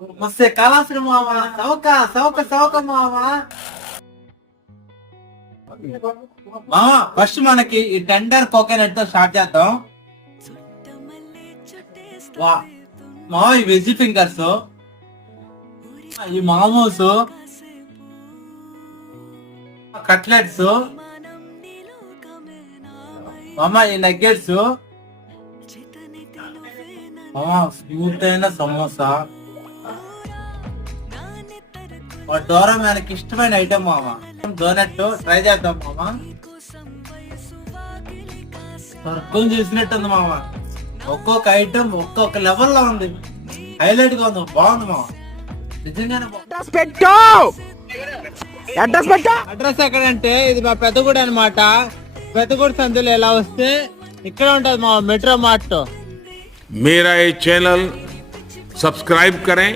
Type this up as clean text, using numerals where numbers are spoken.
మస్తే కాలాసుడు మామ సౌక సౌక సౌక మామ. మామ ఫస్ట్ మనకి ఈ టెండర్ కోకోనట్ తో స్టార్ట్ చేద్దాం. మామ ఈ వెజ్ ఫింగర్స్, ఈ మామూస్, కట్లెట్స్, మామ ఈ నగ్గెట్స్, మామ స్మూత్ అయిన సమోసా, డోరా మనకి ఇష్టమైన ఐటమ్ మామ. డోనట్ ట్రై చేద్దాం మామ. స్వర్గం చేసినట్టుంది మామ. ఒక్కొక్క ఐటమ్ ఒక్కొక్క లెవెల్లో ఉంది, హైలైట్ గా ఉంది, బాగుంది మామ నిజంగానే. అడ్రస్ ఎక్కడంటే ఇది మా పెద్దగూడ అనమాట. పెద్దగూడ సందులో ఎలా వస్తే ఇక్కడ ఉంటది మా మెట్రో మార్ట్. मेरा ये चैनल सब्सक्राइब करें,